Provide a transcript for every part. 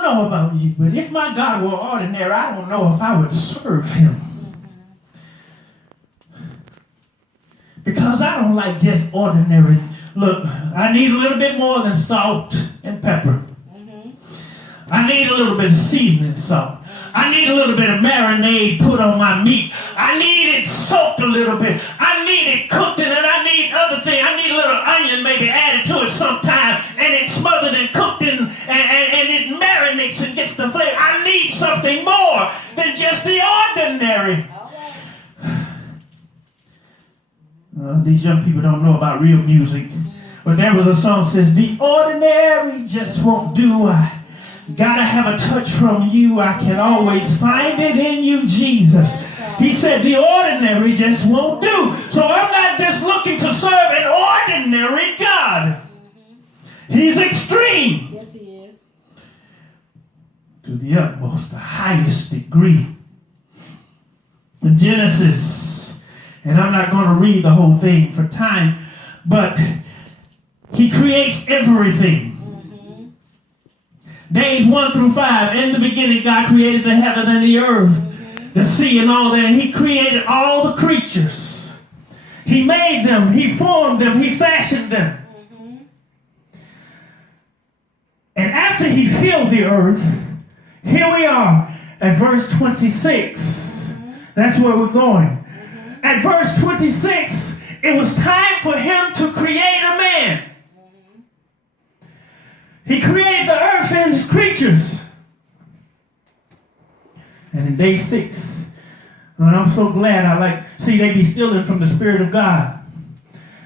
don't know about you, but if my God were ordinary, I don't know if I would serve him. Because I don't like just ordinary. Look, I need a little bit more than salt and pepper. I need a little bit of seasoning salt. I need a little bit of marinade put on my meat. I need it soaked a little bit. I need it cooked in it. I need other things. I need a little onion maybe added to it sometime. And it's smothered and cooked in, and it marinates and gets the flavor. I need something more than just the ordinary. These young people don't know about real music. But there was a song that says, the ordinary just won't do. I gotta have a touch from you. I can always find it in you, Jesus. He said the ordinary just won't do. So I'm not just looking to serve an ordinary God. He's extreme. Yes, he is. To the utmost, the highest degree. In Genesis, and I'm not going to read the whole thing for time, but he creates everything. Days 1 through 5. In the beginning, God created the heaven and the earth, the sea and all that. And he created all the creatures. He made them. He formed them. He fashioned them. And after he filled the earth, here we are at verse 26. That's where we're going. At verse 26, it was time for him to create a man. He created the earth and its creatures. And in day 6, and I'm so glad they be stealing from the Spirit of God.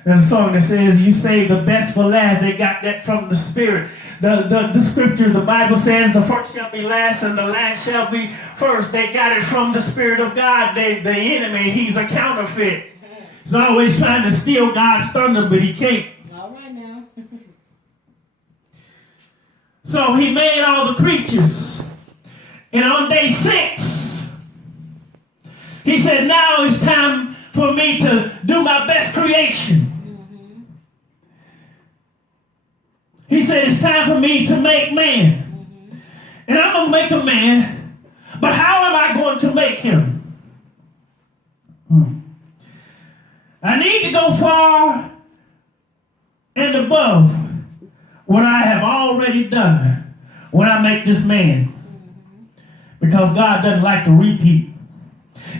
There's a song that says, you save the best for last. They got that from the Spirit. The scripture, the Bible says, the first shall be last and the last shall be first. They got it from the Spirit of God. The enemy, he's a counterfeit. He's always trying to steal God's thunder, but he can't. All right now. So he made all the creatures. And on day 6, he said, now it's time for me to do my best creation. He said, it's time for me to make man. And I'm going to make a man, but how am I going to make him? I need to go far and above what I have already done when I make this man. Because God doesn't like to repeat.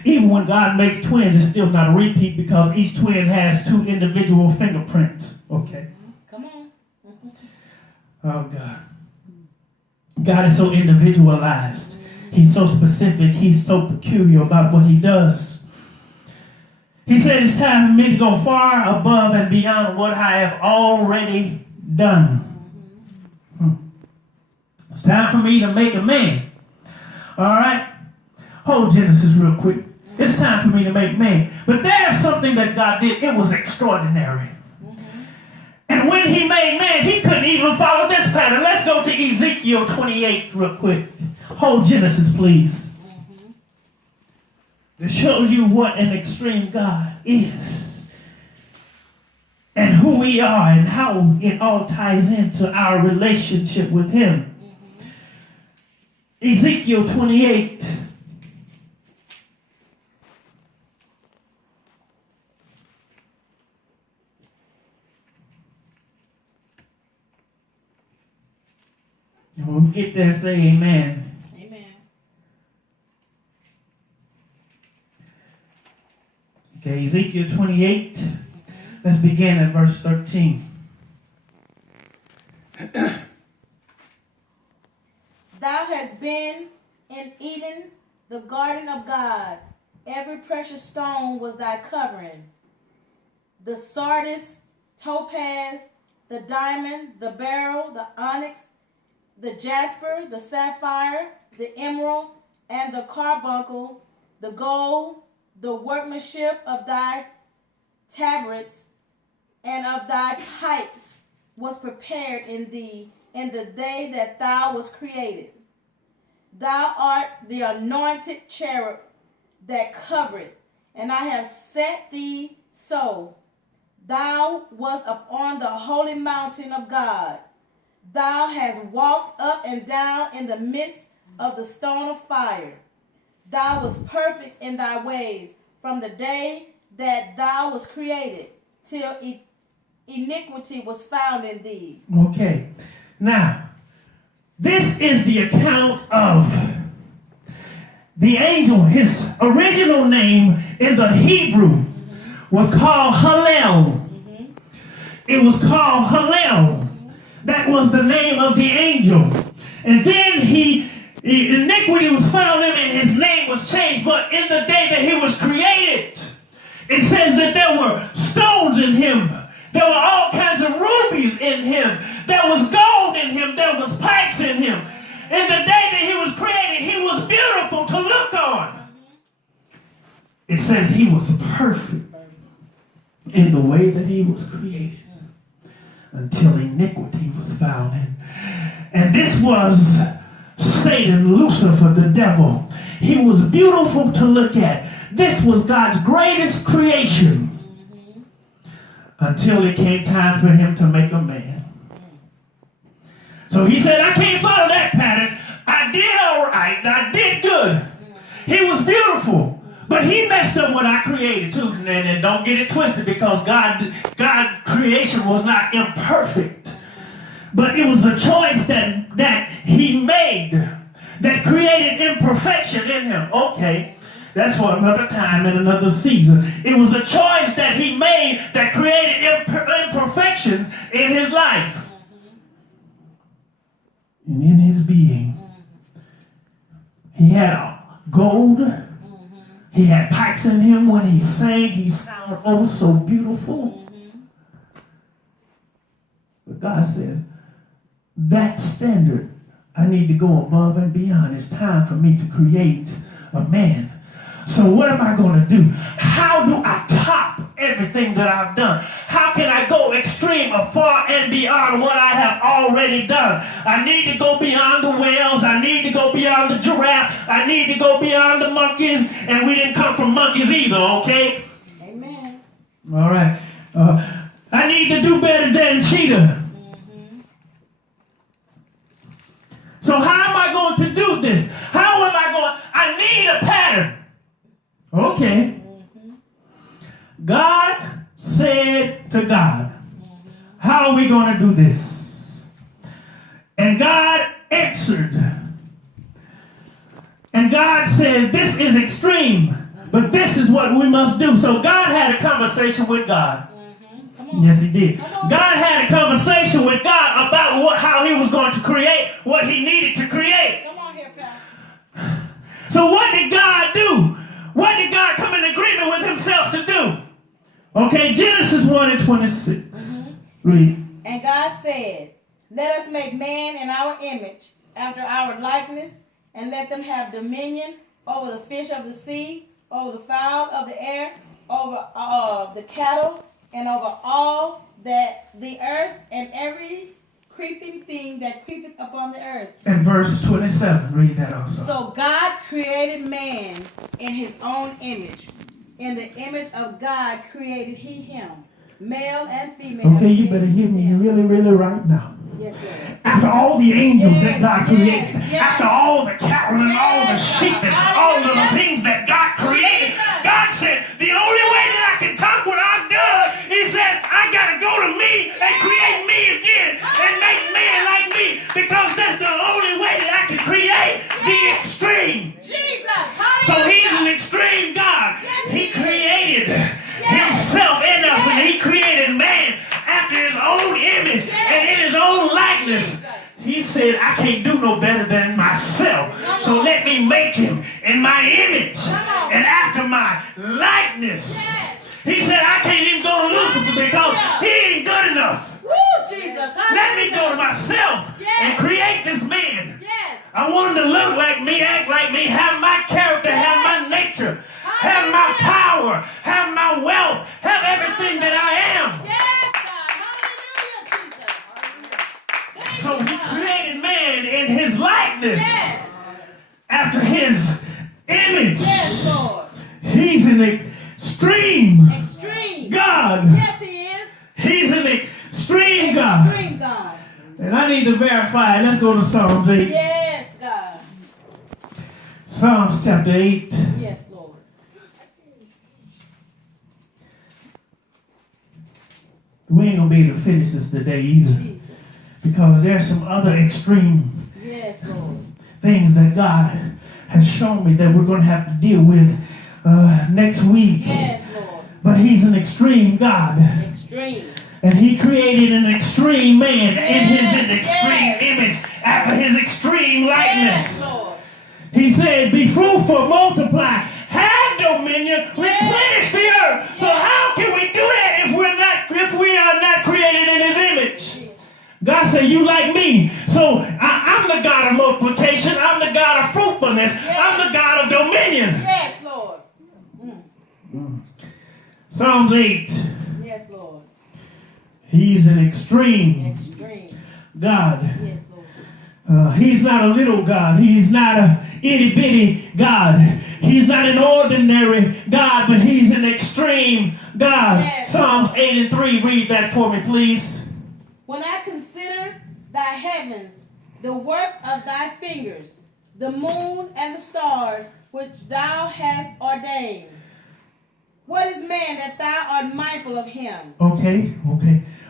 Even when God makes twins, it's still not a repeat because each twin has 2 individual fingerprints. Okay. Come on. Oh, God. God is so individualized. He's so specific. He's so peculiar about what he does. He said it's time for me to go far above and beyond what I have already done. It's time for me to make a man. All right? Hold Genesis real quick. It's time for me to make man. But there's something that God did. It was extraordinary. And when he made man, he couldn't even follow this pattern. Let's go to Ezekiel 28 real quick. Hold Genesis, please. To show you what an extreme God is. And who we are and how it all ties into our relationship with him. Ezekiel 28. When we get there, say amen. Amen. Okay, Ezekiel 28. Let's begin at verse 13. Thou hast been in Eden, the garden of God. Every precious stone was thy covering. The sardius, topaz, the diamond, the beryl, the onyx, the jasper, the sapphire, the emerald, and the carbuncle, the gold, the workmanship of thy tabrets and of thy pipes was prepared in thee in the day that thou was created. Thou art the anointed cherub that covereth, and I have set thee so. Thou wast upon the holy mountain of God. thou hast walked up and down in the midst of the stone of fire. Thou wast perfect in thy ways from the day that thou was created till iniquity was found in thee. Okay. Now, this is the account of the angel. His original name in the Hebrew was called Hallel. It was called Hallel. That was the name of the angel. And then iniquity was found in him and his name was changed. But in the day that he was created, it says that there were stones in him. There were all kinds of rubies in him. There was gold in him. There was pipes in him. In the day that he was created, he was beautiful to look on. It says he was perfect in the way that he was created until iniquity was found in. And this was Satan, Lucifer, the devil. He was beautiful to look at. This was God's greatest creation until it came time for him to make a man. So he said, I can't follow that pattern. I did all right. I did good. He was beautiful. But he messed up what I created too. And don't get it twisted, because God creation was not imperfect. But it was the choice that he made that created imperfection in him. Okay, that's for another time and another season. It was the choice that he made that created imperfection in his life. And in his being, he had gold. He had pipes in him. When he sang, he sounded oh so beautiful. But God said, that standard, I need to go above and beyond. It's time for me to create a man. So what am I going to do? How do I top everything that I've done? How can I go extreme or far and beyond what I have already done? I need to go beyond the whales. I need to go beyond the giraffe. I need to go beyond the monkeys. And we didn't come from monkeys either, okay? Amen. All right. I need to do better than cheetah. So how am I going to do this? How am I going? I need a pattern. Okay. God said to God, how are we going to do this? And God answered. And God said, this is extreme, but this is what we must do. So God had a conversation with God. Yes, he did. God had a conversation with God about how he was going to create what he needed to create. Come on here, Pastor. So what did God do? What did God come in agreement with himself to do? Okay, Genesis 1:26. Read. And God said, let us make man in our image, after our likeness, and let them have dominion over the fish of the sea, over the fowl of the air, over the cattle, and over all that the earth, and every creeping thing that creepeth upon the earth. And verse 27, read that also. So God created man in his own image. In the image of God created he him. Male and female. Okay, you better hear me really, really right now. Yes, sir. After all the angels that God created, yes. after all the cattle and all the sheep and all of the things that God created, God said, the only way that I can top what I've done is that I got to go to me and create me again and make man like me, because that's the only way that I can create the extreme. Jesus. So he's an extreme God. He created himself in us, and he created man after his own image and in his own likeness. He said, I can't do no better than myself. So let me make him in my image and after my likeness. He said, I can't even go to Lucifer because he ain't good enough. Woo, Jesus. Let me go to myself and create this man. I want him to look like me, act like me, have my character, have my nature, have my power, have my wealth, have everything that I am. So he created man in his likeness, after his image. Yes, Lord. He's an extreme God. Yes, he is. He's an extreme God. Extreme God. And I need to to verify it, let's go to Psalms 8. Yes, God. Psalms chapter 8. Yes, Lord. We ain't going to be able to finish this today either. Jesus. Because there's some other extreme Yes, Lord. things that God has shown me that we're going to have to deal with next week. Yes, Lord. But he's an extreme God. Extreme. And he created an extreme man in his extreme yes. image, after his extreme likeness. Yes, Lord. He said, be fruitful, multiply, have dominion, replenish the earth. So how can we do that if we are not created in his image? Jesus. God said, you like me. So I'm the God of multiplication. I'm the God of fruitfulness. Yes. I'm the God of dominion. Yes, Lord. Psalms 8. Yes, Lord. He's an extreme Extreme. God. Yes, Lord. He's not a little God. He's not a itty bitty God. He's not an ordinary God, but he's an extreme God. Yes. Psalms 8 and 3. Read that for me, please. When I consider thy heavens, the work of thy fingers, the moon and the stars which thou hast ordained. What is man that thou art mindful of him? Okay.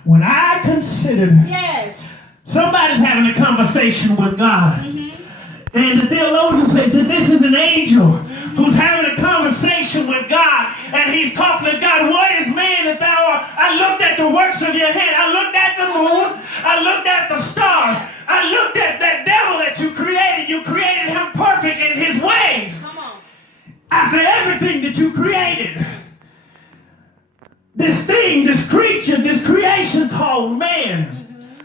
When I consider, Yes. somebody's having a conversation with God. And the theologians say that this is an angel who's having a conversation with God. And he's talking to God. What is man that thou art? I looked at the works of your hand. I looked at the moon. I looked at the stars. I looked at that devil that you created. You created him perfect in his ways. Come on. After everything that you created. This thing, this creature, this creation called man.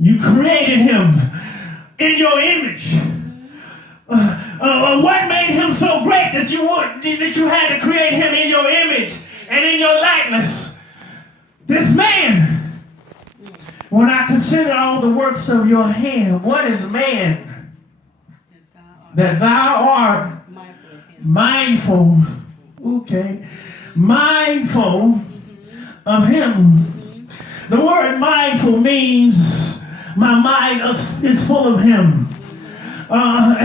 You created him in your image. What made him so great that you had to create him in your image and in your likeness? This man. When I consider all the works of your hand, what is man? That thou art mindful. Okay. Mindful of him. The word mindful means my mind is full of him.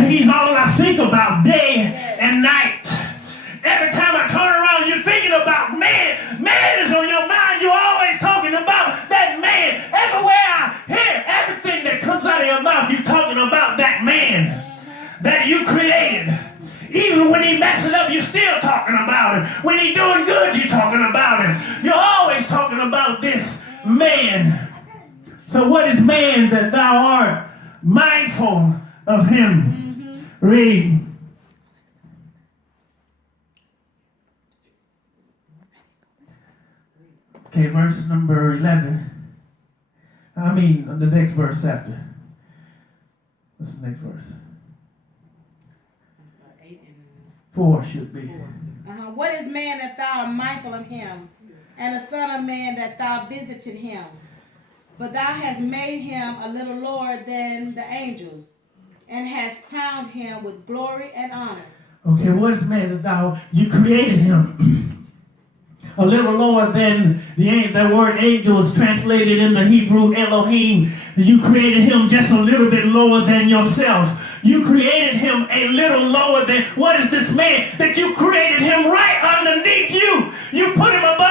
He's all I think about day and night. Every time I turn around, you're thinking about man. Man is on your mind. You're always talking about that man. Everywhere I hear everything that comes out of your mouth, you're talking about that man that you created. Even when he messes up, you're still talking about him. When he's doing good, you're talking about him. You're always talking about this man. So what is man that thou art mindful of him? Read. Okay, verse number 11. The next verse after. What's the next verse? 4 should be. What is man that thou art mindful of him, and the son of man that thou visited him? But thou hast made him a little lower than the angels, and hast crowned him with glory and honor. Okay, what is man that you created him a little lower than the angel? That word angel is translated in the Hebrew Elohim. You created him just a little bit lower than yourself. You created him a little lower than, what is this man? That you created him right underneath you. You put him above